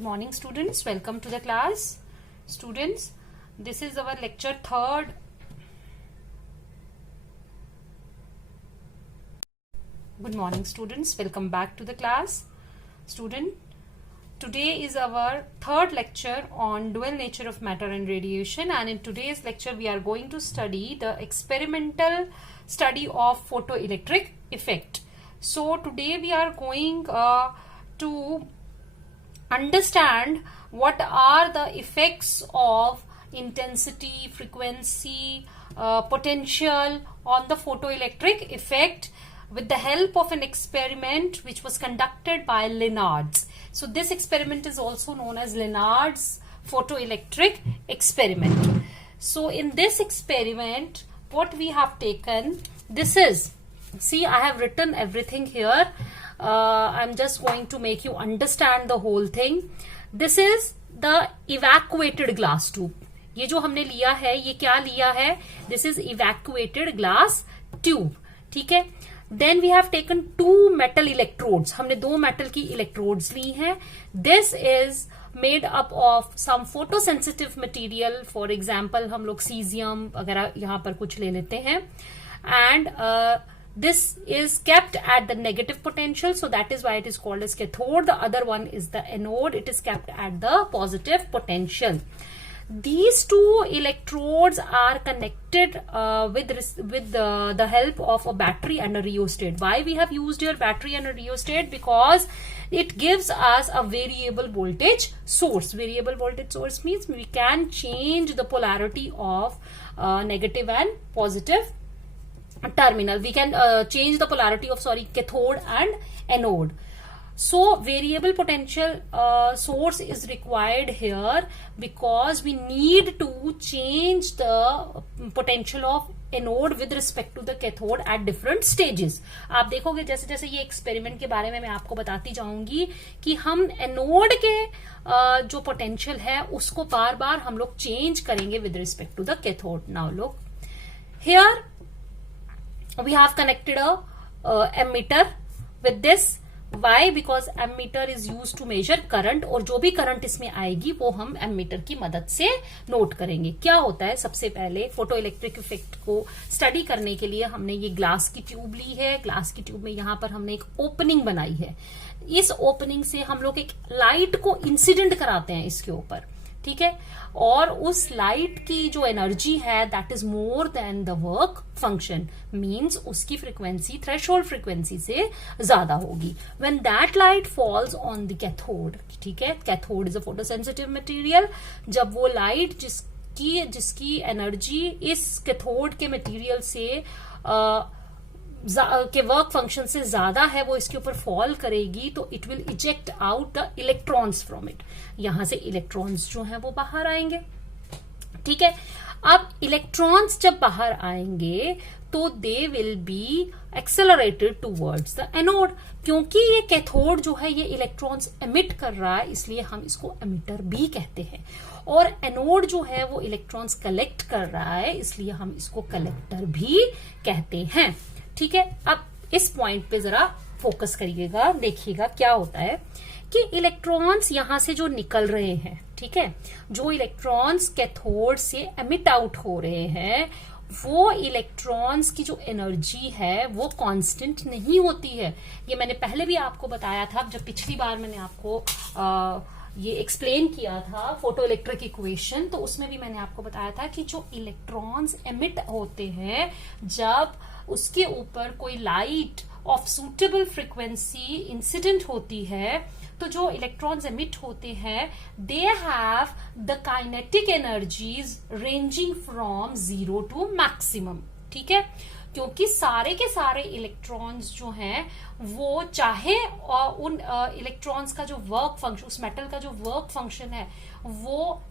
Good morning, students. Welcome to the class. Students, this is our lecture third. Good morning, students. Welcome back to the class. Student, today is our third lecture on dual nature of matter and radiation, and in today's lecture we are going to study the experimental study of photoelectric effect. So today we are going to understand what are the effects of intensity, frequency, potential on the photoelectric effect with the help of an experiment which was conducted by Lenard's. So this experiment is also known as Lenard's photoelectric experiment. So in this experiment, what we have taken, this is, see, I have written everything here. I'm just going to make you understand the whole thing. This is the evacuated glass tube. ये जो हमने लिया है, ये क्या लिया है? This is evacuated glass tube. ठीक है? Then we have taken two metal electrodes. हमने दो metal की electrodes ली हैं. This is made up of some photosensitive material. For example, हम लोग cesium वगैरह यहाँ पर कुछ ले लेते हैं. And this is kept at the negative potential, so that is why it is called as cathode. The other one is the anode. It is kept at the positive potential. These two electrodes are connected with the help of a battery and a rheostat. Why we have used here battery and a rheostat? Because it gives us a variable voltage source. Variable voltage source means we can change the polarity of negative and positive terminal. We can change the polarity of cathode and anode. So variable potential source is required here because we need to change the potential of anode with respect to the cathode at different stages. आप देखोगे जैसे जैसे ये experiment के बारे में मैं आपको बताती जाऊंगी कि हम एनोड के जो पोटेंशियल है उसको बार बार हम लोग चेंज करेंगे with respect to the cathode. Now look here, we have connected a ammeter with this. Why? Because ammeter is used to measure current, और जो भी करंट इसमें आएगी वो हम एमीटर की मदद से नोट करेंगे. क्या होता है, सबसे पहले फोटो इलेक्ट्रिक इफेक्ट को स्टडी करने के लिए हमने ये ग्लास की ट्यूब ली है. ग्लास की ट्यूब में यहाँ पर हमने एक ओपनिंग बनाई है. इस ओपनिंग से हम लोग एक लाइट को इंसिडेंट कराते हैं इसके ऊपर. ठीक है, और उस लाइट की जो एनर्जी है that is more than the work function, means उसकी फ्रीक्वेंसी थ्रेशोल्ड फ्रीक्वेंसी से ज्यादा होगी. When that light falls on the cathode, ठीक है, cathode is a photosensitive material. जब वो लाइट जिसकी एनर्जी इस कैथोड के मटेरियल से के वर्क फंक्शन से ज्यादा है वो इसके ऊपर फॉल करेगी तो it will eject out the electrons from it. यहां से इलेक्ट्रॉन्स जो हैं वो बाहर आएंगे. ठीक है, अब इलेक्ट्रॉन्स जब बाहर आएंगे तो they will be accelerated towards the anode. क्योंकि ये कैथोड जो है ये इलेक्ट्रॉन्स एमिट कर रहा है इसलिए हम इसको एमिटर भी कहते हैं, और एनोड जो है वो इलेक्ट्रॉन्स कलेक्ट कर रहा है इसलिए हम इसको कलेक्टर भी कहते हैं. ठीक है, अब इस पॉइंट पे जरा फोकस करिएगा, देखिएगा क्या होता है कि इलेक्ट्रॉन्स यहां से जो निकल रहे हैं, ठीक है, जो इलेक्ट्रॉन्स कैथोड से एमिट आउट हो रहे हैं वो इलेक्ट्रॉन्स की जो एनर्जी है वो कांस्टेंट नहीं होती है. ये मैंने पहले भी आपको बताया था, जब पिछली बार मैंने आपको ये एक्सप्लेन किया था फोटो इलेक्ट्रिक इक्वेशन, तो उसमें भी मैंने आपको बताया था कि जो इलेक्ट्रॉन्स एमिट होते हैं जब उसके ऊपर कोई light of suitable frequency incident होती है तो जो इलेक्ट्रॉन्स एमिट होते हैं they have the kinetic energies ranging from 0 to maximum. ठीक है, क्योंकि सारे के सारे इलेक्ट्रॉन्स जो हैं वो चाहे उन इलेक्ट्रॉन्स का जो वर्क फंक्शन, उस मेटल का जो वर्क फंक्शन है वो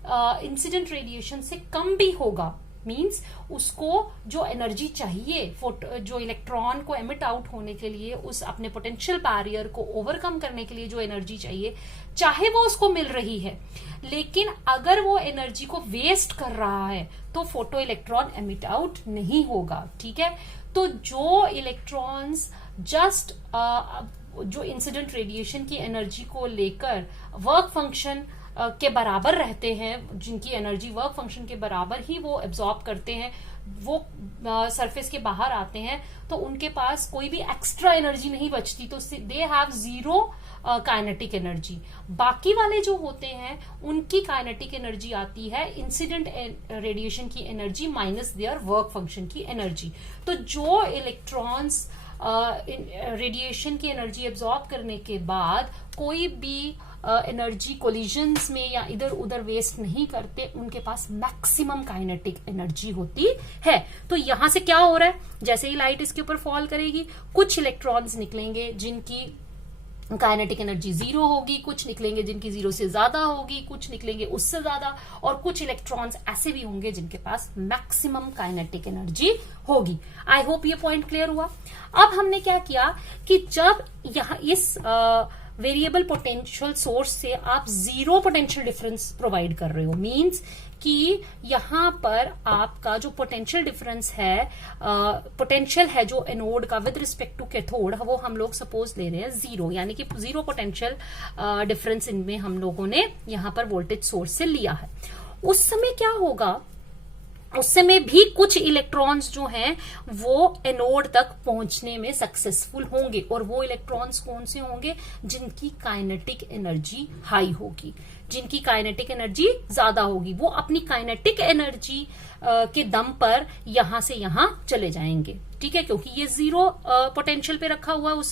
इंसिडेंट रेडिएशन से कम भी होगा, मींस उसको जो एनर्जी चाहिए जो इलेक्ट्रॉन को एमिट आउट होने के लिए, उस अपने पोटेंशियल बैरियर को ओवरकम करने के लिए जो एनर्जी चाहिए, चाहे वो उसको मिल रही है, लेकिन अगर वो एनर्जी को वेस्ट कर रहा है तो फोटो इलेक्ट्रॉन एमिट आउट नहीं होगा. ठीक है, तो जो इलेक्ट्रॉन्स जस्ट जो इंसिडेंट रेडिएशन की एनर्जी को लेकर वर्क फंक्शन के बराबर रहते हैं, जिनकी एनर्जी वर्क फंक्शन के बराबर ही वो एब्जॉर्ब करते हैं, वो सरफेस के बाहर आते हैं, तो उनके पास कोई भी एक्स्ट्रा एनर्जी नहीं बचती, तो they have zero kinetic energy. बाकी वाले जो होते हैं उनकी काइनेटिक एनर्जी आती है इंसिडेंट रेडिएशन की energy minus their work function की एनर्जी। तो जो इलेक्ट्रॉन्स रेडिएशन की एनर्जी एब्जॉर्ब करने के बाद कोई भी एनर्जी कोलिजन्स में या इधर उधर वेस्ट नहीं करते, उनके पास मैक्सिमम काइनेटिक एनर्जी होती है। तो यहां से क्या हो रहा है, जैसे ही लाइट इसके ऊपर फॉल करेगी, कुछ इलेक्ट्रॉन्स निकलेंगे जिनकी काइनेटिक एनर्जी 0 होगी, कुछ निकलेंगे जिनकी 0 से ज्यादा होगी, कुछ निकलेंगे उससे ज्यादा, और कुछ इलेक्ट्रॉन्स ऐसे भी होंगे जिनके पास मैक्सिमम काइनेटिक एनर्जी होगी। आई होप ये पॉइंट क्लियर हुआ। अब हमने क्या किया कि जब यहां इस वेरिएबल पोटेंशियल सोर्स से आप 0 पोटेंशियल डिफरेंस प्रोवाइड कर रहे हो, मींस कि यहां पर आपका जो पोटेंशियल डिफरेंस है, पोटेंशियल है जो एनोड का विद रिस्पेक्ट टू कैथोड, वो हम लोग सपोज ले रहे हैं 0, यानी कि 0 पोटेंशियल डिफरेंस इनमें हम लोगों ने यहां पर वोल्टेज सोर्स से लिया है। उस समय क्या होगा, उस समय भी कुछ इलेक्ट्रॉन्स जो हैं वो एनोड तक पहुंचने में सक्सेसफुल होंगे, और वो इलेक्ट्रॉन्स कौन से होंगे, जिनकी काइनेटिक एनर्जी हाई होगी, जिनकी काइनेटिक एनर्जी ज्यादा होगी, वो अपनी काइनेटिक एनर्जी के दम पर यहां से यहां चले जाएंगे। ठीक है, क्योंकि ये 0 पोटेंशियल पे रखा हुआ है उस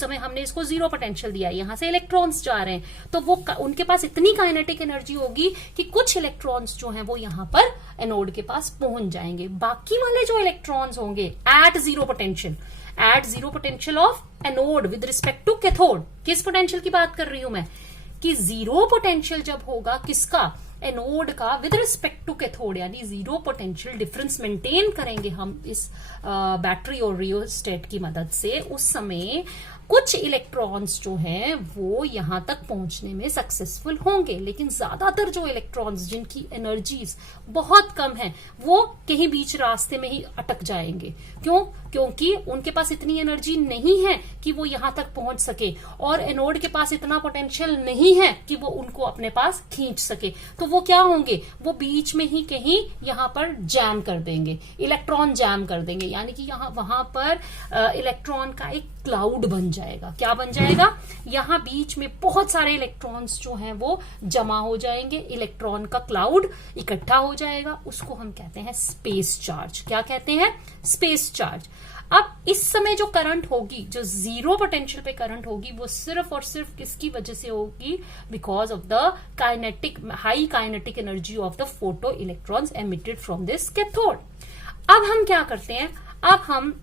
समय हमने इसको 0 पोटेंशियल दिया है, यहां से इलेक्ट्रॉन्स जा रहे हैं, तो वो उनके पास इतनी काइनेटिक एनर्जी होगी कि कुछ इलेक्ट्रॉन्स जो हैं वो यहां पर एनोड के पास पहुंच जाएंगे। बाकी वाले जो इलेक्ट्रॉन्स होंगे at 0 potential of anode with respect to cathode, किस पोटेंशियल की बात कर रही हूं मैं, कि 0 पोटेंशियल जब होगा किसका, एनोड का विद रिस्पेक्ट टू कैथोड, यानी 0 पोटेंशियल डिफरेंस मेंटेन करेंगे हम इस बैटरी और रियोस्टेट की मदद से, उस समय कुछ इलेक्ट्रॉन्स जो हैं वो यहां तक पहुंचने में सक्सेसफुल होंगे, लेकिन ज्यादातर जो इलेक्ट्रॉन्स जिनकी एनर्जीज बहुत कम है वो कहीं बीच रास्ते में ही अटक जाएंगे। क्यों? क्योंकि उनके पास इतनी एनर्जी नहीं है कि वो यहां तक पहुंच सके, और एनोड के पास इतना पोटेंशियल नहीं है कि वो उनको अपने पास खींच सके, तो वो क्या होंगे, वो बीच में ही कहीं यहां पर जैम कर देंगे, इलेक्ट्रॉन जैम कर देंगे, यानी कि वहां पर इलेक्ट्रॉन का एक क्लाउड बन जाएगा। क्या बन जाएगा, यहां बीच में बहुत सारे इलेक्ट्रॉन्स जो हैं वो जमा हो जाएंगे, इलेक्ट्रॉन का क्लाउड इकट्ठा हो जाएगा, उसको हम कहते हैं स्पेस चार्ज। क्या कहते हैं, स्पेस चार्ज। अब इस समय जो करंट होगी, जो 0 पोटेंशियल पे करंट होगी, वो सिर्फ और सिर्फ किसकी वजह से होगी, because of the high kinetic energy of the photoelectrons emitted from this cathode. अब हम क्या करते हैं, अब हम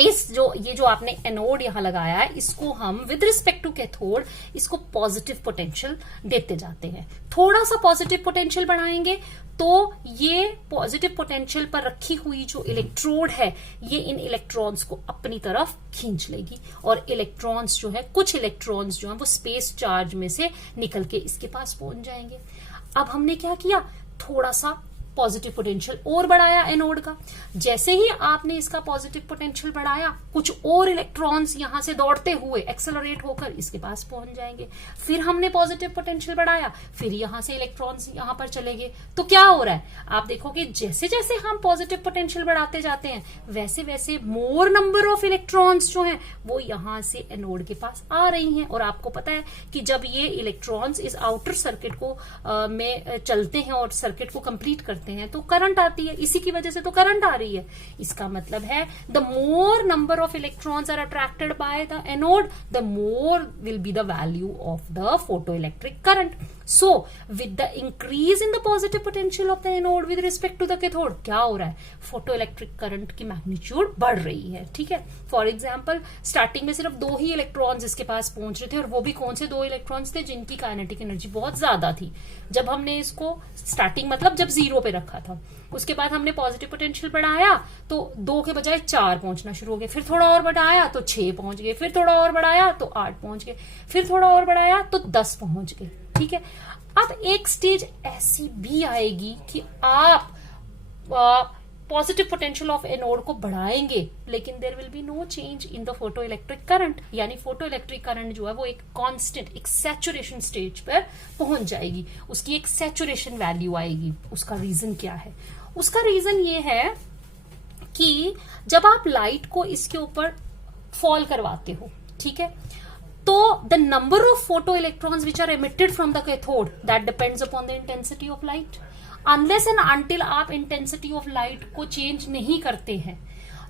ये जो आपने एनोड यहां लगाया है, इसको हम विद रिस्पेक्ट टू कैथोड इसको पॉजिटिव पोटेंशियल देते जाते हैं। थोड़ा सा पॉजिटिव पोटेंशियल बढ़ाएंगे तो ये पॉजिटिव पोटेंशियल पर रखी हुई जो इलेक्ट्रोड है, ये इन इलेक्ट्रॉन्स को अपनी तरफ खींच लेगी, और इलेक्ट्रॉन्स जो है, कुछ इलेक्ट्रॉन्स जो है वो स्पेस चार्ज में से निकल के इसके पास पहुंच जाएंगे। अब हमने क्या किया, थोड़ा सा पॉजिटिव पोटेंशियल और बढ़ाया एनोड का। जैसे ही आपने इसका पॉजिटिव पोटेंशियल बढ़ाया, कुछ और इलेक्ट्रॉन्स यहां से दौड़ते हुए एक्सेलरेट होकर इसके पास पहुंच जाएंगे। फिर हमने पॉजिटिव पोटेंशियल बढ़ाया, फिर यहां से इलेक्ट्रॉन्स यहां पर चले गए। तो क्या हो रहा है, आप देखोगे जैसे जैसे हम पॉजिटिव पोटेंशियल बढ़ाते जाते हैं, वैसे वैसे मोर नंबर ऑफ इलेक्ट्रॉन्स जो हैं वो यहां से एनोड के पास आ रही हैं। और आपको पता है कि जब ये इलेक्ट्रॉन्स इस आउटर सर्किट को में चलते हैं और सर्किट को कंप्लीट करते हैं तो करंट आती है, इसी की वजह से तो करंट आ रही है। इसका मतलब है the more number of electrons are attracted by the anode, the more will be the value of the photoelectric current. So with the increase in the positive potential of the anode with respect to the cathode, क्या हो रहा है, photoelectric current की magnitude बढ़ रही है। ठीक है, फॉर एग्जाम्पल स्टार्टिंग में सिर्फ 2 ही इलेक्ट्रॉन्स इसके पास पहुंच रहे थे, और वो भी कौन से 2 इलेक्ट्रॉन्स थे, जिनकी काइनेटिक एनर्जी बहुत ज्यादा थी। जब हमने इसको स्टार्टिंग मतलब जब 0 पे रखा था, उसके बाद हमने पॉजिटिव पोटेंशियल बढ़ाया तो 2 के बजाय 4 पहुंचना शुरू हो गए, फिर थोड़ा और बढ़ाया तो 6 पहुंच गए, फिर थोड़ा और बढ़ाया तो 8 पहुंच गए, फिर थोड़ा और बढ़ाया तो 10 पहुंच गए। ठीक है, अब एक स्टेज ऐसी भी आएगी कि आप पॉजिटिव पोटेंशियल ऑफ एनोड को बढ़ाएंगे, लेकिन there will be no change in the photoelectric current, यानी फोटो इलेक्ट्रिक करंट जो है वो एक कांस्टेंट, एक सैचुरेशन स्टेज पर पहुंच जाएगी, उसकी एक सैचुरेशन वैल्यू आएगी। उसका रीजन क्या है? उसका रीजन ये है कि जब आप लाइट को इसके ऊपर फॉल करवाते हो, ठीक है, तो the number of photoelectrons which are emitted from the cathode that depends upon the intensity of light. Unless and until आप इंटेंसिटी ऑफ लाइट को चेंज नहीं करते हैं,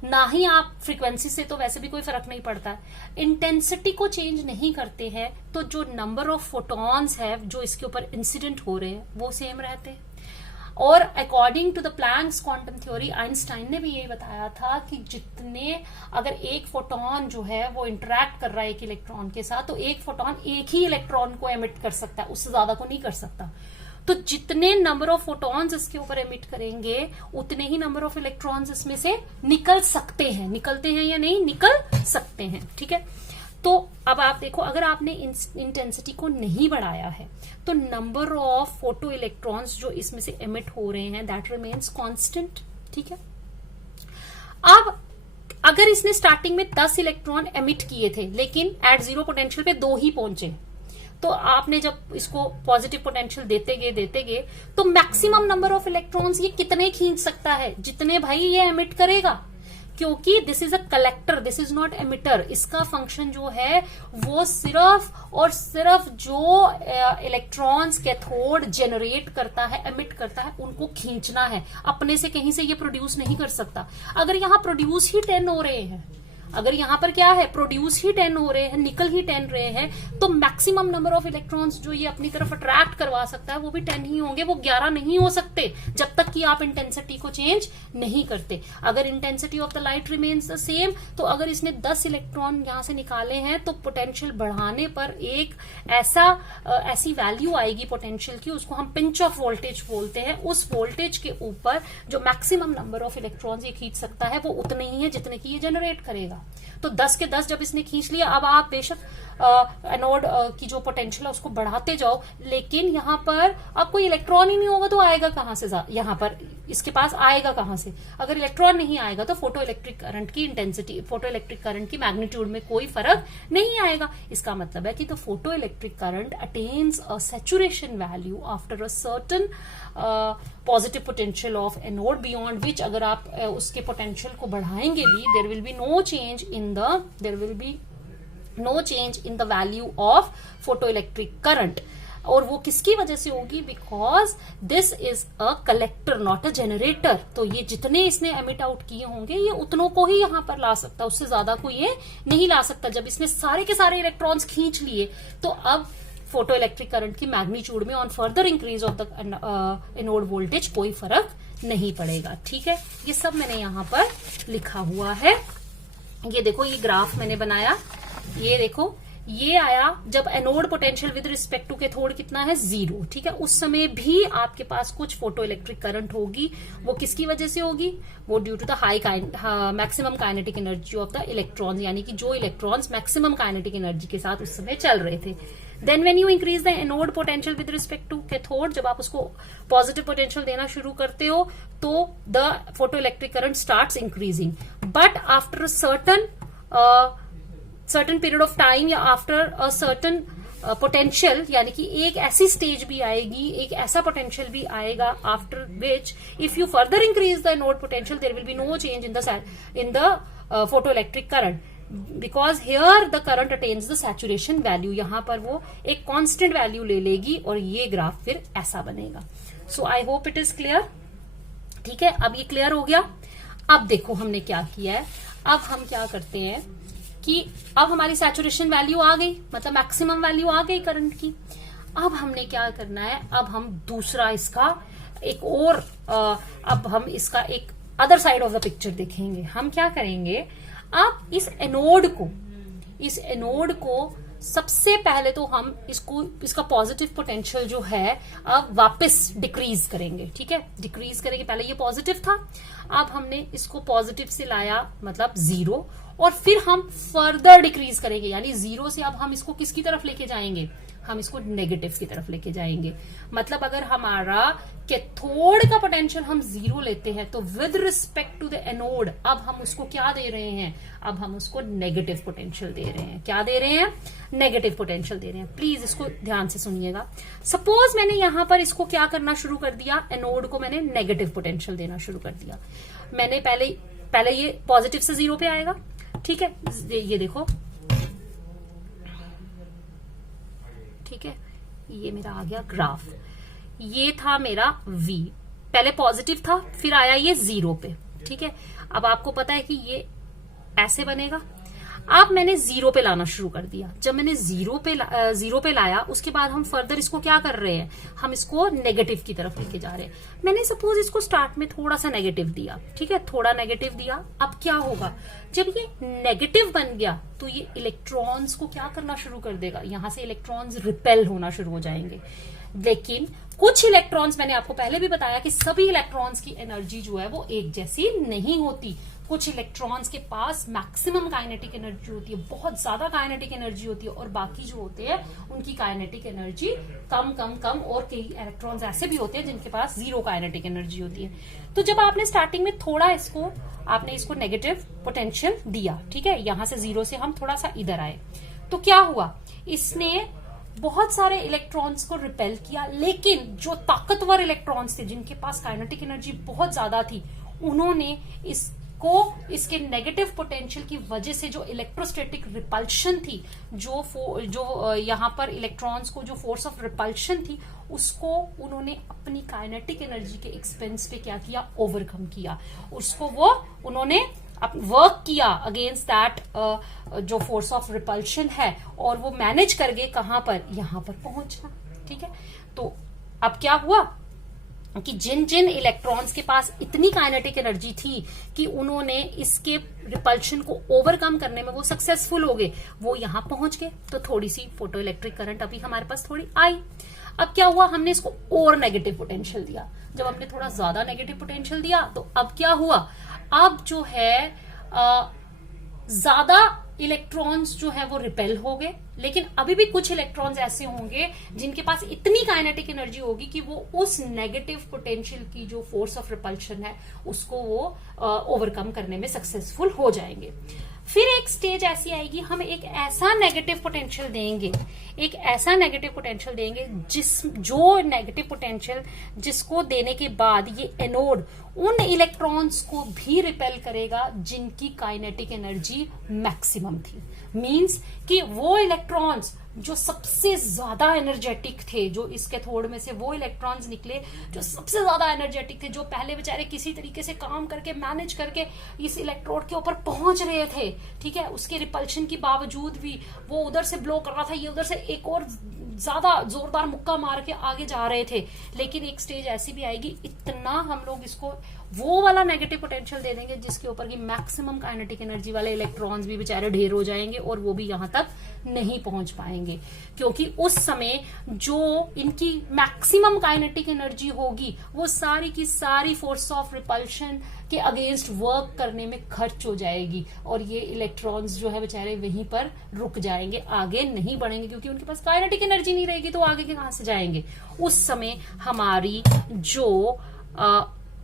ना ही आप फ्रीक्वेंसी से तो वैसे भी कोई फर्क नहीं पड़ता है, इंटेंसिटी को चेंज नहीं करते हैं, तो जो नंबर ऑफ फोटॉन्स है जो इसके ऊपर इंसिडेंट हो रहे हैं वो सेम रहते हैं। और according to the Planck's quantum theory, Einstein ने भी यही बताया था कि जितने, अगर एक फोटोन जो है वो इंटरेक्ट कर रहा है एक इलेक्ट्रॉन के साथ, तो एक फोटोन एक ही इलेक्ट्रॉन को एमिट कर सकता है, उससे ज्यादा को नहीं कर सकता। तो जितने नंबर ऑफ फोटॉन्स इसके ऊपर एमिट करेंगे, उतने ही नंबर ऑफ इलेक्ट्रॉन्स इसमें से निकल सकते हैं। निकलते हैं या नहीं? निकल सकते हैं, ठीक है। तो अब आप देखो, अगर आपने इंटेंसिटी को नहीं बढ़ाया है तो नंबर ऑफ फोटो इलेक्ट्रॉन्स जो इसमें से एमिट हो रहे हैं दैट रिमेन्स कांस्टेंट, ठीक है। अब अगर इसने स्टार्टिंग में 10 इलेक्ट्रॉन एमिट किए थे, लेकिन एट जीरो पोटेंशियल पे 2 ही पहुंचे, तो आपने जब इसको पॉजिटिव पोटेंशियल देते गए तो मैक्सिमम नंबर ऑफ इलेक्ट्रॉन्स ये कितने खींच सकता है? जितने भाई ये एमिट करेगा, क्योंकि this is a collector, this is not emitter. इसका फंक्शन जो है वो सिर्फ और सिर्फ जो इलेक्ट्रॉन्स कैथोड जनरेट करता है, एमिट करता है, उनको खींचना है। अपने से कहीं से ये प्रोड्यूस नहीं कर सकता। अगर यहां प्रोड्यूस ही 10 हो रहे हैं, अगर यहां पर क्या है, प्रोड्यूस ही 10 हो रहे हैं, निकल ही 10 रहे हैं, तो मैक्सिमम नंबर ऑफ इलेक्ट्रॉन्स जो ये अपनी तरफ अट्रैक्ट करवा सकता है वो भी 10 ही होंगे, वो 11 नहीं हो सकते जब तक कि आप इंटेंसिटी को चेंज नहीं करते। अगर intensity of the light remains the same, तो अगर इसने 10 इलेक्ट्रॉन यहां से निकाले हैं तो पोटेंशियल बढ़ाने पर एक ऐसी वैल्यू आएगी पोटेंशियल की, उसको हम पिंच ऑफ वोल्टेज बोलते हैं। उस वोल्टेज के ऊपर जो मैक्सिमम नंबर ऑफ इलेक्ट्रॉन्स ये खींच सकता है वो उतने ही है जितने की ये जनरेट करेगा। तो 10 के 10 जब इसने खींच लिया, अब आप बेशक एनोड की जो पोटेंशियल है उसको बढ़ाते जाओ, लेकिन यहां पर अब कोई इलेक्ट्रॉन ही नहीं होगा तो आएगा कहां से? यहां पर इसके पास आएगा कहां से? अगर इलेक्ट्रॉन नहीं आएगा तो फोटो इलेक्ट्रिक करंट की इंटेंसिटी, फोटो इलेक्ट्रिक करंट की मैग्नीट्यूड में कोई फर्क नहीं आएगा। इसका मतलब है कि the photoelectric current attains a saturation value after a certain positive potential of anode, beyond which अगर आप उसके पोटेंशियल को बढ़ाएंगे भी, there will be no change in the value of photoelectric current. और वो किसकी वजह से होगी? Because this is a collector not a generator. तो ये जितने इसने एमिट आउट किए होंगे ये उतनों को ही यहां पर ला सकता, उससे ज्यादा को ये नहीं ला सकता। जब इसने सारे के सारे इलेक्ट्रॉन्स खींच लिए तो अब फोटो इलेक्ट्रिक करंट की मैग्नीट्यूड में on further increase of the anode voltage कोई फर्क नहीं पड़ेगा, ठीक है। ये सब मैंने यहां पर लिखा हुआ है। ये देखो, ये ग्राफ मैंने बनाया, ये देखो, ये आया जब anode potential with respect to cathode कितना है? 0, ठीक है। उस समय भी आपके पास कुछ फोटो इलेक्ट्रिक करंट होगी। वो किसकी वजह से होगी? वो due to the maximum kinetic energy of the electrons, यानी कि जो इलेक्ट्रॉन्स मैक्सिमम काइनेटिक एनर्जी के साथ उस समय चल रहे थे। Then when you increase the anode potential with respect to cathode, जब आप उसको पॉजिटिव पोटेंशियल देना शुरू करते हो तो the photoelectric current starts increasing, but after certain period of time या आफ्टर अ सर्टन पोटेंशियल, यानी कि एक ऐसी स्टेज भी आएगी, एक ऐसा पोटेंशियल भी आएगा after which if you further increase the anode potential there will be no change in the photoelectric current, because here the current attains the saturation value. यहां पर वो एक कांस्टेंट वैल्यू ले लेगी और ये ग्राफ फिर ऐसा बनेगा। So I hope it is clear, ठीक है। अब ये क्लियर हो गया। अब देखो हमने क्या किया है, अब हम क्या करते हैं कि अब हमारी सैचुरेशन वैल्यू आ गई, मतलब मैक्सिमम वैल्यू आ गई करंट की। अब हमने क्या करना है, अब हम दूसरा इसका एक और अब हम इसका एक other side of the picture देखेंगे। हम क्या करेंगे, अब इस एनोड को सबसे पहले तो हम इसका पॉजिटिव पोटेंशियल जो है अब वापस डिक्रीज करेंगे, ठीक है। डिक्रीज करेंगे, पहले ये पॉजिटिव था, अब हमने इसको पॉजिटिव से लाया मतलब 0, और फिर हम फर्दर डिक्रीज करेंगे, यानी 0 से अब हम इसको किसकी तरफ लेके जाएंगे, हम इसको नेगेटिव की तरफ लेके जाएंगे। मतलब अगर हमारा कैथोड का पोटेंशियल हम 0 लेते हैं तो with respect to the anode अब हम उसको क्या दे रहे हैं, अब हम उसको नेगेटिव पोटेंशियल दे रहे हैं। क्या दे रहे हैं, नेगेटिव पोटेंशियल दे रहे हैं। प्लीज इसको ध्यान से सुनिएगा। सपोज मैंने यहां पर इसको क्या करना शुरू कर दिया, एनोड को मैंने नेगेटिव पोटेंशियल देना शुरू कर दिया। मैंने पहले ये पॉजिटिव से 0 पे आएगा, ठीक है, ये देखो, ठीक है, ये मेरा आ गया ग्राफ। ये था मेरा V, पहले पॉजिटिव था, फिर आया ये 0 पे, ठीक है। अब आपको पता है कि ये ऐसे बनेगा। अब मैंने 0 पे लाना शुरू कर दिया। जब मैंने 0 पे लाया, उसके बाद हम फर्दर इसको क्या कर रहे हैं, हम इसको नेगेटिव की तरफ लेके जा रहे हैं। मैंने सपोज इसको स्टार्ट में थोड़ा सा नेगेटिव दिया, ठीक है, थोड़ा नेगेटिव दिया। अब क्या होगा, जब ये नेगेटिव बन गया तो ये इलेक्ट्रॉन्स को क्या करना शुरू कर देगा, यहां से इलेक्ट्रॉन्स रिपेल होना शुरू हो जाएंगे। लेकिन कुछ इलेक्ट्रॉन्स, मैंने आपको पहले भी बताया कि सभी इलेक्ट्रॉन्स की एनर्जी जो है वो एक जैसी नहीं होती। कुछ इलेक्ट्रॉन्स के पास मैक्सिमम काइनेटिक एनर्जी होती है, बहुत ज्यादा काइनेटिक एनर्जी होती है, और बाकी जो होते हैं उनकी काइनेटिक एनर्जी कम कम कम, और कई इलेक्ट्रॉन्स ऐसे भी होते हैं जिनके पास 0 काइनेटिक एनर्जी होती है। तो जब आपने स्टार्टिंग में थोड़ा आपने इसको नेगेटिव पोटेंशियल दिया, ठीक है, यहां से 0 से हम थोड़ा सा इधर आए, तो क्या हुआ, इसने बहुत सारे इलेक्ट्रॉन्स को रिपेल किया। लेकिन जो ताकतवर इलेक्ट्रॉन्स थे, जिनके पास काइनेटिक एनर्जी बहुत ज्यादा थी, उन्होंने इसके नेगेटिव पोटेंशियल की वजह से जो इलेक्ट्रोस्टैटिक रिपल्शन थी, जो यहां पर इलेक्ट्रॉन्स को जो फोर्स ऑफ रिपल्शन थी, उसको उन्होंने अपनी काइनेटिक एनर्जी के एक्सपेंस पे क्या किया, ओवरकम किया। उसको उन्होंने वर्क किया अगेंस्ट दैट जो फोर्स ऑफ रिपल्शन है, और वो मैनेज कर गए कहां पर, यहां पर पहुंचना, ठीक है। तो अब क्या हुआ कि जिन जिन इलेक्ट्रॉन्स के पास इतनी काइनेटिक एनर्जी थी कि उन्होंने इसके रिपल्शन को ओवरकम करने में वो सक्सेसफुल हो गए, वो यहां पहुंच गए। तो थोड़ी सी फोटो इलेक्ट्रिक करंट अभी हमारे पास थोड़ी आई। अब क्या हुआ, हमने इसको और नेगेटिव पोटेंशियल दिया। जब हमने थोड़ा ज्यादा नेगेटिव पोटेंशियल दिया तो अब क्या हुआ, अब जो है ज्यादा इलेक्ट्रॉन्स जो है वो रिपेल हो गए। लेकिन अभी भी कुछ इलेक्ट्रॉन्स ऐसे होंगे जिनके पास इतनी काइनेटिक एनर्जी होगी कि वो उस नेगेटिव पोटेंशियल की जो फोर्स ऑफ रिपल्शन है उसको वो ओवरकम करने में सक्सेसफुल हो जाएंगे। फिर एक स्टेज ऐसी आएगी, हम एक ऐसा नेगेटिव पोटेंशियल देंगे, जो नेगेटिव पोटेंशियल जिसको देने के बाद ये एनोड उन इलेक्ट्रॉन्स को भी रिपेल करेगा जिनकी काइनेटिक एनर्जी मैक्सिमम थी। मींस कि वो इलेक्ट्रॉन्स जो सबसे ज्यादा एनर्जेटिक थे, जो इस कैथोड में से वो इलेक्ट्रॉन्स निकले जो सबसे ज्यादा एनर्जेटिक थे, जो पहले बेचारे किसी तरीके से काम करके मैनेज करके इस इलेक्ट्रोड के ऊपर पहुंच रहे थे, ठीक है, उसके रिपल्शन के बावजूद भी वो उधर से ब्लो कर रहा था, ये उधर से एक और ज्यादा जोरदार मुक्का मार के आगे जा रहे थे। लेकिन एक स्टेज ऐसी भी आएगी, इतना हम लोग इसको वो वाला नेगेटिव पोटेंशियल दे देंगे जिसके ऊपर की मैक्सिमम काइनेटिक एनर्जी वाले इलेक्ट्रॉन्स भी बेचारे ढेर हो जाएंगे और वो भी यहां तक नहीं पहुंच पाएंगे, क्योंकि उस समय जो इनकी मैक्सिमम काइनेटिक एनर्जी होगी वो सारी की सारी फोर्स ऑफ रिपल्शन के अगेंस्ट वर्क करने में खर्च हो जाएगी, और ये इलेक्ट्रॉन्स जो है बेचारे वहीं पर रुक जाएंगे, आगे नहीं बढ़ेंगे, क्योंकि उनके पास काइनेटिक एनर्जी नहीं रहेगी तो आगे कहां से जाएंगे। उस समय हमारी जो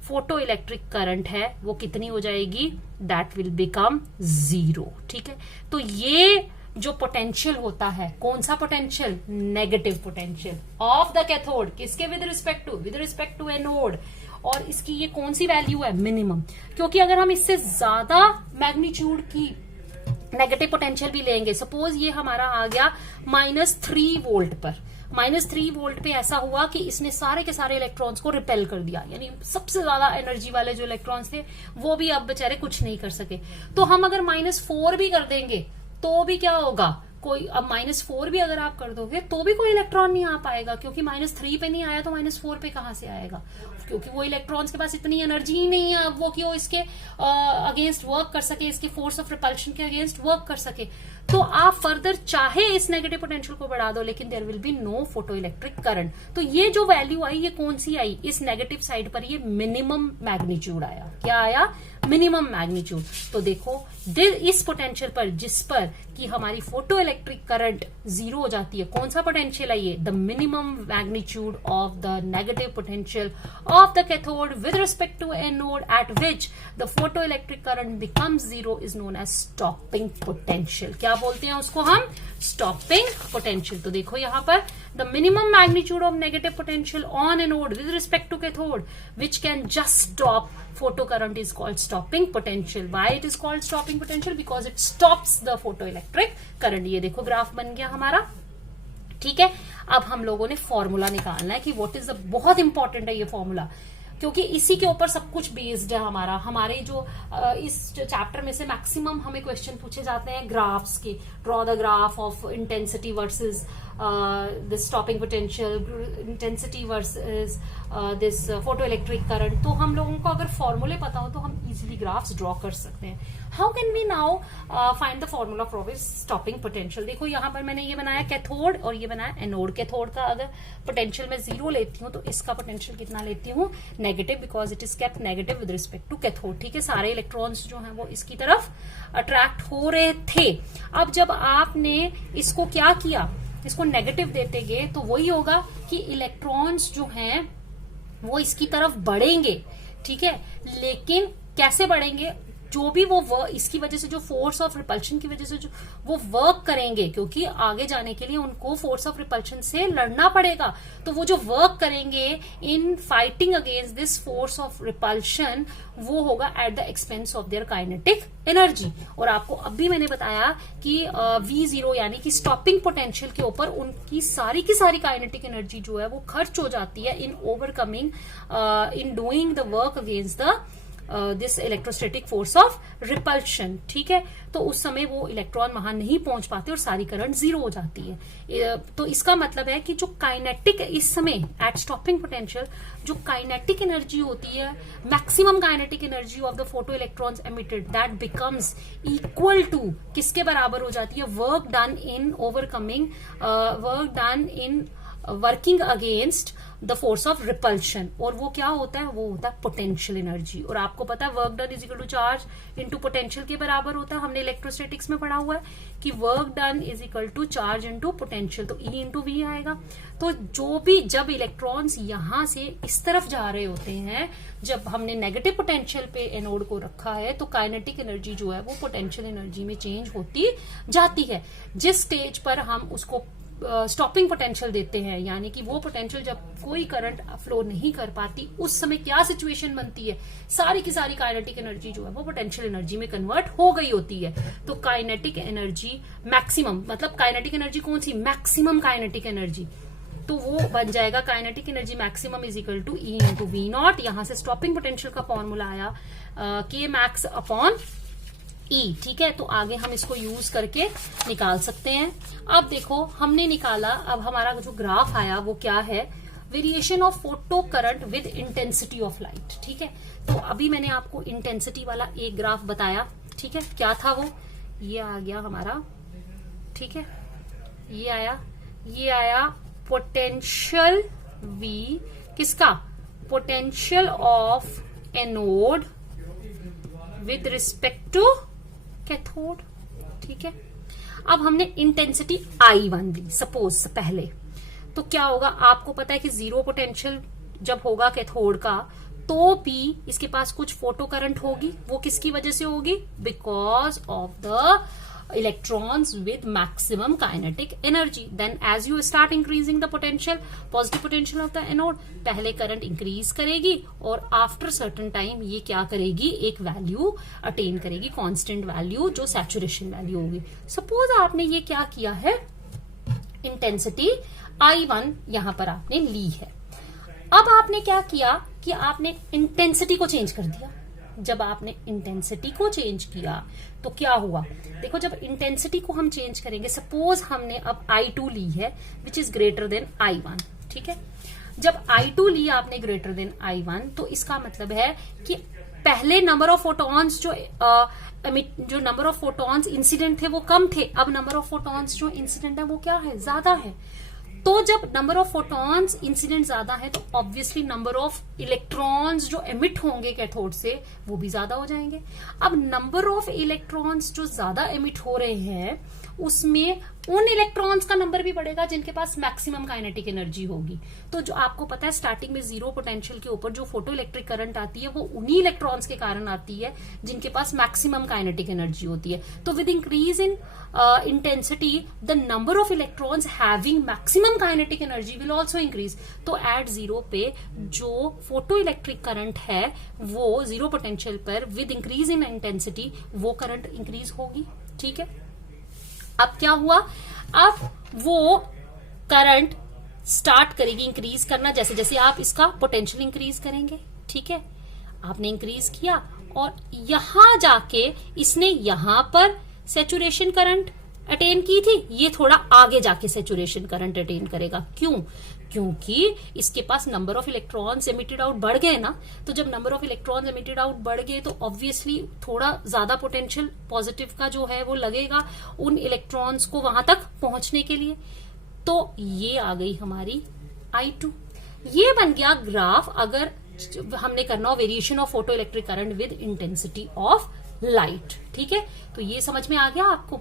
फोटो इलेक्ट्रिक करंट है वो कितनी हो जाएगी, दैट विल बिकम 0, ठीक है। तो ये जो पोटेंशियल होता है, कौन सा potential, negative potential of the cathode, किसके विद रिस्पेक्ट टू एनोड, और इसकी ये कौन सी वैल्यू है, मिनिमम। क्योंकि अगर हम इससे ज्यादा मैग्नीट्यूड की नेगेटिव पोटेंशियल भी लेंगे, सपोज ये हमारा आ गया -3 वोल्ट पर, -3 वोल्ट पे ऐसा हुआ कि इसने सारे के सारे इलेक्ट्रॉन्स को रिपेल कर दिया, यानी सबसे ज्यादा एनर्जी वाले जो इलेक्ट्रॉन्स थे वो भी अब बेचारे कुछ नहीं कर सके। तो हम अगर -4 भी कर देंगे तो भी क्या होगा, कोई अब -4 भी अगर आप कर दोगे तो भी कोई इलेक्ट्रॉन नहीं आ पाएगा, क्योंकि -3 पे नहीं आया तो -4 पे कहां से आएगा, क्योंकि वो इलेक्ट्रॉन्स के पास इतनी एनर्जी ही नहीं है वो कि वो इसके अगेंस्ट वर्क कर सके, इसके फोर्स ऑफ रिपल्शन के अगेंस्ट वर्क कर सके। तो आप फर्दर चाहे इस नेगेटिव पोटेंशियल को बढ़ा दो, लेकिन there will be no photoelectric current. तो ये जो वैल्यू आई, ये कौन सी आई? इस नेगेटिव साइड पर ये मिनिमम मैग्नीट्यूड आया। क्या आया? Minimum magnitude. तो देखो इस पोटेंशियल पर, जिस पर कि हमारी फोटो इलेक्ट्रिक करंट जीरो हो जाती है, कौन सा पोटेंशियल है ये? The minimum magnitude of the negative potential of the cathode with respect to anode at which the photoelectric current becomes zero is known as stopping potential. क्या बोलते हैं उसको हम? Stopping potential. तो देखो यहां पर the minimum magnitude of negative potential on anode with respect to cathode which can just stop photo current is called stopping potential. Why it is called stopping potential? Because it stops the photoelectric current. ये देखो graph बन गया हमारा, ठीक है। अब हम लोगों ने फॉर्मूला निकालना है कि व्हाट इज द, बहुत इंपॉर्टेंट है ये फॉर्मूला, क्योंकि इसी के ऊपर सब कुछ बेस्ड है हमारा। हमारे जो इस चैप्टर में से मैक्सिमम हमें क्वेश्चन पूछे जाते हैं ग्राफ्स के। Draw the graph of intensity versus this stopping potential, intensity versus this photo electric current. तो हम लोगों को अगर फॉर्मूले पता हो तो हम इजीली ग्राफ्स ड्रॉ कर सकते हैं। How can we now find the formula for stopping potential? देखो यहाँ पर मैंने ये बनाया कैथोड और ये बनाया एनोड। कैथोड का अगर पोटेंशियल मैं 0 लेती हूँ तो इसका पोटेंशियल कितना लेती हूँ? Negative, because it is kept negative with respect to cathode, ठीक है। सारे इलेक्ट्रॉन्स जो हैं वो इसकी तरफ अट्रैक्ट हो रहे थे। अब जब आपने इसको क्या किया, इसको नेगेटिव देते गए, तो वही होगा कि इलेक्ट्रॉन्स जो हैं वो इसकी तरफ बढ़ेंगे, ठीक है। लेकिन कैसे बढ़ेंगे? जो भी वो इसकी वजह से जो फोर्स ऑफ रिपल्शन की वजह से जो वो वर्क करेंगे, क्योंकि आगे जाने के लिए उनको फोर्स ऑफ रिपल्शन से लड़ना पड़ेगा, तो वो जो वर्क करेंगे in fighting against this force of repulsion, वो होगा at the expense of their kinetic energy. और आपको अभी मैंने बताया कि V0 यानी कि स्टॉपिंग पोटेंशियल के ऊपर उनकी सारी की सारी काइनेटिक एनर्जी जो है वो खर्च हो जाती है in overcoming, in doing the work against the this electrostatic force of repulsion, ठीक है। तो उस समय वो इलेक्ट्रॉन वहां नहीं पहुंच पाते और सारी करंट जीरो हो जाती है। तो इसका मतलब है कि जो काइनेटिक इस समय एट स्टॉपिंग पोटेंशियल जो काइनेटिक एनर्जी होती है, maximum kinetic energy of the photoelectrons emitted, that becomes equal to, किसके बराबर हो जाती है? Work done in overcoming, work done in working against the force of repulsion. और वो क्या होता है? वो होता है पोटेंशियल एनर्जी। और आपको पता है work done is equal to charge into potential के बराबर होता है। हमने इलेक्ट्रोस्टैटिक्स में पढ़ा हुआ है कि work done is equal to charge into potential, तो E इंटू वी आएगा। तो जो भी, जब इलेक्ट्रॉन्स यहां से इस तरफ जा रहे होते हैं, जब हमने नेगेटिव पोटेंशियल पे एनोड को रखा है, तो काइनेटिक एनर्जी जो है वो पोटेंशियल एनर्जी में चेंज होती जाती है। जिस स्टेज पर हम उसको स्टॉपिंग पोटेंशियल देते हैं, यानी कि वो पोटेंशियल जब कोई करंट फ्लो नहीं कर पाती, उस समय क्या सिचुएशन बनती है? सारी की सारी काइनेटिक एनर्जी जो है वो पोटेंशियल एनर्जी में कन्वर्ट हो गई होती है। तो काइनेटिक एनर्जी मैक्सिमम, मतलब काइनेटिक एनर्जी कौन सी? Maximum kinetic energy. तो वो बन जाएगा kinetic energy maximum is equal to E into v naught. यहां से स्टॉपिंग पोटेंशियल का फॉर्मूला आया K मैक्स अपॉन E, ठीक है। तो आगे हम इसको यूज करके निकाल सकते हैं। अब देखो हमने निकाला, अब हमारा जो ग्राफ आया वो क्या है? Variation of photo current with intensity of light, ठीक है। तो अभी मैंने आपको इंटेंसिटी वाला एक ग्राफ बताया, ठीक है। क्या था वो? ये आ गया हमारा, ठीक है। ये आया पोटेंशियल V, किसका? Potential of anode with respect to cathode, ठीक है। अब हमने इंटेंसिटी I1 ली सपोज पहले, तो क्या होगा? आपको पता है कि जीरो पोटेंशियल जब होगा कैथोड का, तो भी इसके पास कुछ फोटो करंट होगी। वो किसकी वजह से होगी? Because of the electrons with maximum kinetic energy. Then as you start increasing the potential, positive potential of the anode, पहले करंट इंक्रीज करेगी और आफ्टर सर्टन टाइम ये क्या करेगी? एक वैल्यू अटेन करेगी, कांस्टेंट वैल्यू, जो सैचुरेशन वैल्यू होगी। सपोज आपने ये क्या किया है? इंटेंसिटी I1 यहां पर आपने ली है। अब आपने क्या किया कि आपने इंटेंसिटी को चेंज कर दिया। जब आपने इंटेंसिटी को चेंज किया तो क्या हुआ? देखो, जब इंटेंसिटी को हम चेंज करेंगे, सपोज हमने अब I2 ली है which is greater than I1, ठीक है। जब I2 ली आपने ग्रेटर देन I1, तो इसका मतलब है कि पहले नंबर ऑफ फोटॉन्स जो नंबर ऑफ फोटॉन्स इंसिडेंट थे वो कम थे, अब नंबर ऑफ फोटॉन्स जो इंसिडेंट है वो क्या है, ज्यादा है। तो जब नंबर ऑफ फोटॉन्स इंसिडेंट ज्यादा है तो ऑब्वियसली नंबर ऑफ इलेक्ट्रॉन्स जो एमिट होंगे कैथोड से वो भी ज्यादा हो जाएंगे। अब नंबर ऑफ इलेक्ट्रॉन्स जो ज्यादा एमिट हो रहे हैं उसमें उन इलेक्ट्रॉन्स का नंबर भी बढ़ेगा जिनके पास मैक्सिमम काइनेटिक एनर्जी होगी। तो जो आपको पता है स्टार्टिंग में जीरो पोटेंशियल के ऊपर जो फोटो इलेक्ट्रिक करंट आती है वो उन्हीं इलेक्ट्रॉन्स के कारण आती है जिनके पास मैक्सिमम काइनेटिक एनर्जी होती है। तो with increase in intensity the number of electrons having maximum kinetic energy will also increase. तो एट जीरो पे जो फोटो इलेक्ट्रिक करंट है वो जीरो पोटेंशियल पर विद इंक्रीज इन इंटेंसिटी वो करंट इंक्रीज होगी। ठीक है, अब क्या हुआ, अब वो करंट स्टार्ट करेगी इंक्रीज करना जैसे जैसे आप इसका पोटेंशियल इंक्रीज करेंगे। ठीक है, आपने इंक्रीज किया और यहां जाके इसने यहां पर सैचुरेशन करंट अटेन की थी, ये थोड़ा आगे जाके सैचुरेशन करंट अटेन करेगा। क्यों? क्योंकि इसके पास number of electrons emitted out बढ़ गए ना। तो जब number of electrons emitted out बढ़ गए तो ऑब्वियसली थोड़ा ज्यादा पोटेंशियल पॉजिटिव का जो है वो लगेगा उन इलेक्ट्रॉन्स को वहां तक पहुंचने के लिए। तो ये आ गई हमारी I2। ये बन गया ग्राफ अगर हमने करना हो variation of photoelectric current with intensity of light. ठीक है, तो ये समझ में आ गया आपको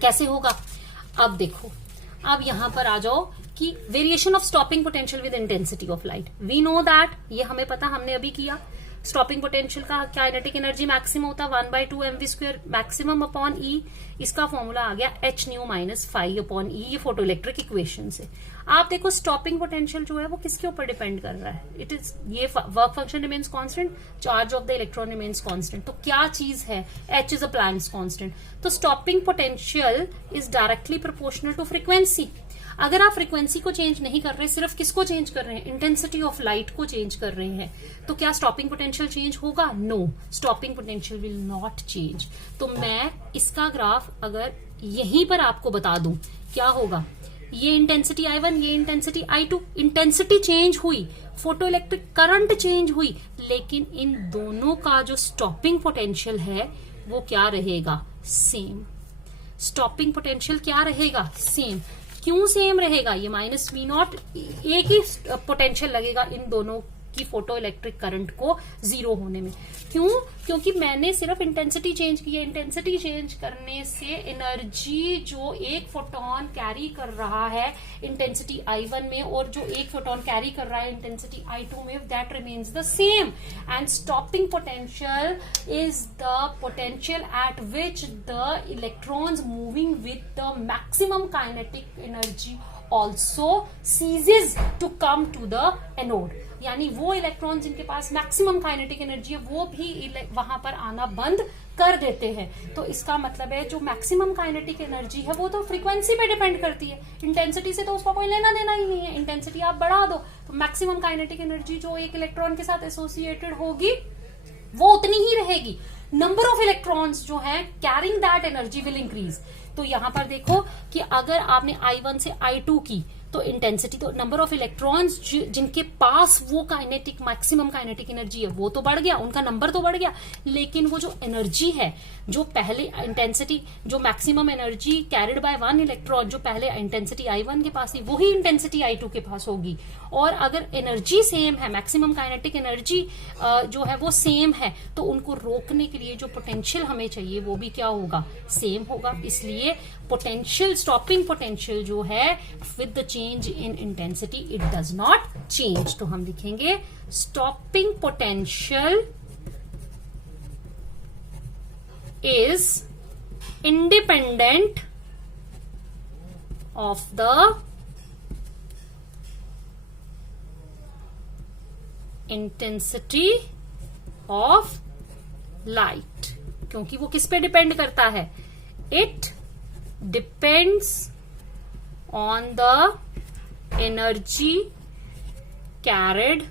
कैसे होगा। अब देखो, अब यहां पर आ जाओ कि variation of stopping potential with intensity of light. We know that, ये हमें पता, हमने अभी किया। स्टॉपिंग पोटेंशियल का काइनेटिक एनर्जी मैक्सिमम होता है 1/2 mv² मैक्सिमम अपॉन ई। इसका फॉर्मूला आ गया h nu minus five upon E, ये फोटो इलेक्ट्रिक इक्वेशन से। आप देखो स्टॉपिंग पोटेंशियल जो है वो किसके ऊपर डिपेंड कर रहा है, इट इज ये work function remains constant, charge of the electron remains constant. तो क्या चीज है, h is a Planck's constant. तो stopping potential is directly proportional to frequency. अगर आप फ्रीक्वेंसी को चेंज नहीं कर रहे, सिर्फ किसको चेंज कर रहे हैं, इंटेंसिटी ऑफ लाइट को चेंज कर रहे हैं, तो क्या स्टॉपिंग पोटेंशियल चेंज होगा? No, stopping potential will not change. तो मैं इसका ग्राफ अगर यहीं पर आपको बता दूं क्या होगा, ये इंटेंसिटी I1, ये इंटेंसिटी I2, इंटेंसिटी चेंज हुई, फोटो इलेक्ट्रिक करंट चेंज हुई, लेकिन इन दोनों का जो स्टॉपिंग पोटेंशियल है वो क्या रहेगा, सेम। स्टॉपिंग पोटेंशियल क्या रहेगा, सेम। क्यों सेम रहेगा, ये माइनस वी नॉट, एक ही पोटेंशियल लगेगा इन दोनों की फोटो इलेक्ट्रिक करंट को जीरो होने में। क्यों? क्योंकि मैंने सिर्फ इंटेंसिटी चेंज की है। इंटेंसिटी चेंज करने से एनर्जी जो एक फोटोन कैरी कर रहा है इंटेंसिटी I1 में और जो एक फोटोन कैरी कर रहा है इंटेंसिटी I2 में, that remains the same. And stopping potential is the potential at which the electrons moving with the maximum kinetic energy also ceases to come to the anode। यानी वो electron जिनके पास maximum kinetic energy है वो भी वहां पर आना बंद कर देते हैं। तो इसका मतलब है जो मैक्सिमम काइनेटिक एनर्जी है वो तो फ्रीक्वेंसी पे डिपेंड करती है, इंटेंसिटी से तो उसका कोई लेना देना ही नहीं है। इंटेंसिटी आप बढ़ा दो तो मैक्सिमम काइनेटिक एनर्जी जो एक इलेक्ट्रॉन के साथ एसोसिएटेड होगी वो उतनी ही रहेगी। नंबर ऑफ इलेक्ट्रॉन्स जो है carrying that energy will increase. तो यहां पर देखो कि अगर आपने I1 से I2 की तो इंटेंसिटी, तो नंबर ऑफ इलेक्ट्रॉन्स जिनके पास वो काइनेटिक मैक्सिमम काइनेटिक एनर्जी है वो तो बढ़ गया, उनका नंबर तो बढ़ गया, लेकिन वो जो एनर्जी है जो पहले इंटेंसिटी, जो maximum energy carried by one electron जो पहले इंटेंसिटी I1 के पास थी वही इंटेंसिटी I2 के पास होगी। और अगर एनर्जी सेम है, मैक्सिमम काइनेटिक एनर्जी जो है वो सेम है, तो उनको रोकने के लिए जो पोटेंशियल हमें चाहिए वो भी क्या होगा, सेम होगा। इसलिए पोटेंशियल, स्टॉपिंग पोटेंशियल जो है with the change in intensity it does not change. तो हम लिखेंगे stopping potential is independent of the intensity of light। क्योंकि वो किस पे डिपेंड करता है, it depends on the energy carried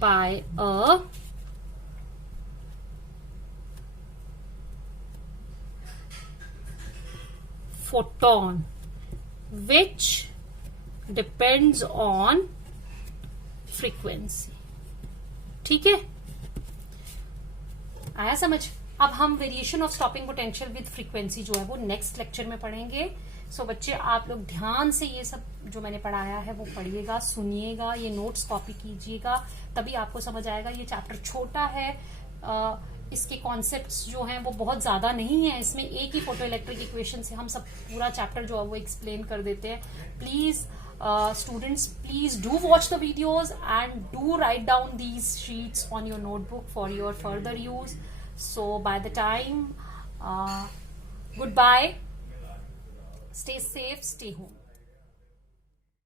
by a photon which depends on frequency। ठीक है, आया समझ। अब हम variation of stopping potential with frequency जो है वो नेक्स्ट लेक्चर में पढ़ेंगे। सो बच्चे आप लोग ध्यान से ये सब जो मैंने पढ़ाया है वो पढ़िएगा, सुनिएगा, ये नोट्स कॉपी कीजिएगा, तभी आपको समझ आएगा। ये चैप्टर छोटा है, इसके कॉन्सेप्ट्स जो हैं वो बहुत ज्यादा नहीं है, इसमें एक ही फोटो इलेक्ट्रिक इक्वेशन से हम सब पूरा चैप्टर जो है वो एक्सप्लेन कर देते हैं। Please students, please do watch the videos and do write down these sheets on your notebook for your further use. So by the time, goodbye, stay safe, stay home.